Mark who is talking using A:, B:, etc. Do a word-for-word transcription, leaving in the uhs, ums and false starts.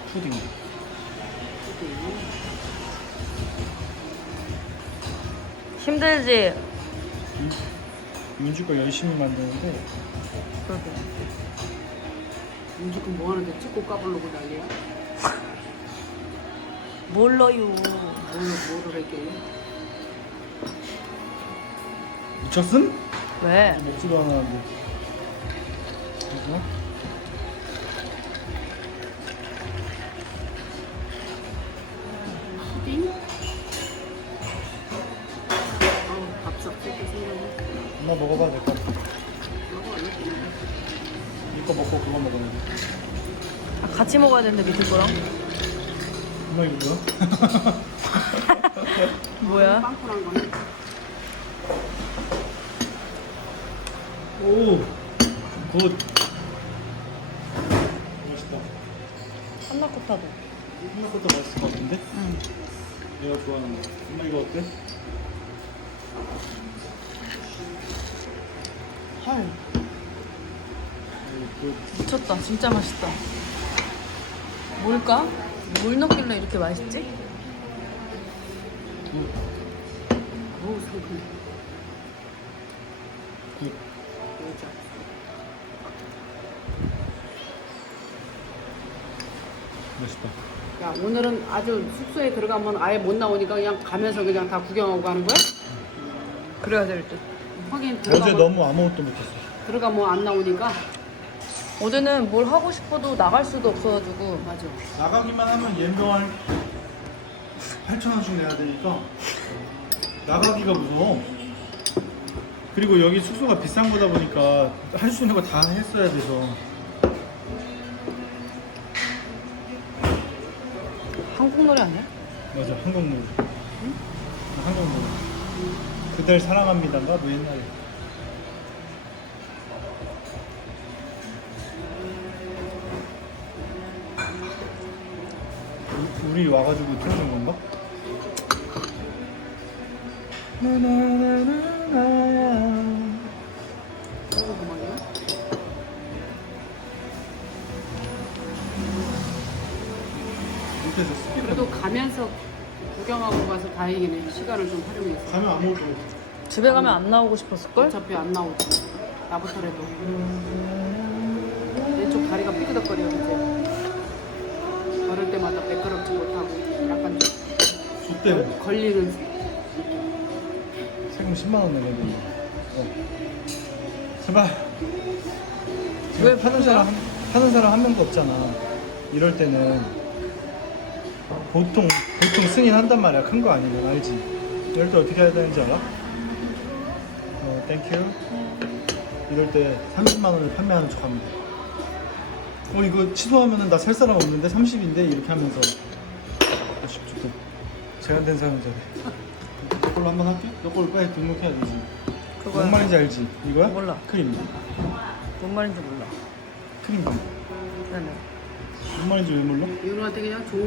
A: 푸딩.
B: 힘들지?
A: 민주 거 열심히 만드는데
B: 그러게.
C: 민주 거 뭐 하는데 찍고 까불려고 난리야?
B: 몰라요.
C: 뭘, 뭐를 했게?
A: 미쳤음?
B: 왜?
A: 먹지도 않았는데. 그래서
C: 푸딩? 어우, 밥싹 뜯게 생겼네.
A: 엄마 먹어봐 내 거.
C: 먹어, 이거.
A: 이거 먹고 그거 먹어야 돼.
B: 아, 같이 먹어야 되는데 밑에 거랑?
A: 엄마 이거 뭐야?
B: 뭐야?
C: 빵꾸난 거네.
A: 오, 굿. 맛있다.
B: 한나코타도.
A: 생각보다 맛있을 것 같은데?
B: 응.
A: 내가 좋아하는 거. 엄마 이거 어때?
B: 헐.
A: 오, 굿.
B: 미쳤다. 진짜 맛있다. 뭘까? 뭘 넣길래 이렇게 맛있지?
A: 굿.
C: 어우, 상큼해.
A: 굿.
C: 여자.
A: 맛있다.
C: 야, 오늘은 아주 숙소에 들어가면 아예 못 나오니까 그냥 가면서 그냥 다 구경하고 가는 거야?
B: 그래야 될 듯.
C: 하긴
A: 어제
C: 들어가면,
A: 너무 아무것도 못했어.
C: 들어가면 안 나오니까.
B: 어제는 뭘 하고 싶어도 나갈 수도 없어가지고.
C: 맞아.
A: 나가기만 하면 연병할 팔천 원씩 내야 되니까 나가기가 무서워. 그리고 여기 숙소가 비싼 거다 보니까 할 수 있는 거 다 했어야 돼서.
B: 한국 노래 아니야?
A: 맞아, 한국 노래. 응? 한국 노래. 그댈 사랑합니다인가? 뭐 옛날에. 우- 우리 와가지고 틀어준 건가? 나나나나나야.
C: 그러고 그만이야?
A: 밑에서 스피커.
C: 그래도 가면서 구경하고 가서 다행이네. 시간을 좀 활용해서.
A: 가면 아무것도 못해.
B: 집에 가면 안 나오고 싶었을걸?
C: 어차피 안 나오지. 나부터라도. 왼쪽 다리가 삐그덕거려, 이제. 걸을 때마다 매끄럽지 못하고 약간 좀
A: 저 때문에.
C: 걸리는.
A: 세금 십만 원 내야 돼. 어. 제발.
B: 왜
A: 왜 파는 사람 한, 파는 사람 한 명도 없잖아. 이럴 때는 보통 보통 승인한단 말이야. 큰 거 아니면 알지. 이럴 때 어떻게 해야 되는지 알아? 어, 땡큐. 이럴 때 삼십만 원을 판매하는 척합니다. 어 이거 취소하면은 나 살 사람 없는데 삼십인데 이렇게 하면서 아쉽 좋다. 제한된 사용자래. 너 걸로 한번 할게. 너 걸로 빨리 등록해야 되지.
B: 그거야.
A: 뭔 말인지 알지? 이거야?
B: 몰라.
A: 크림.
B: 뭔 말인지 몰라.
A: 크림 반.
B: 네네.
A: 뭔 말인지 왜 몰라?
C: 윤우한테 그냥 좋은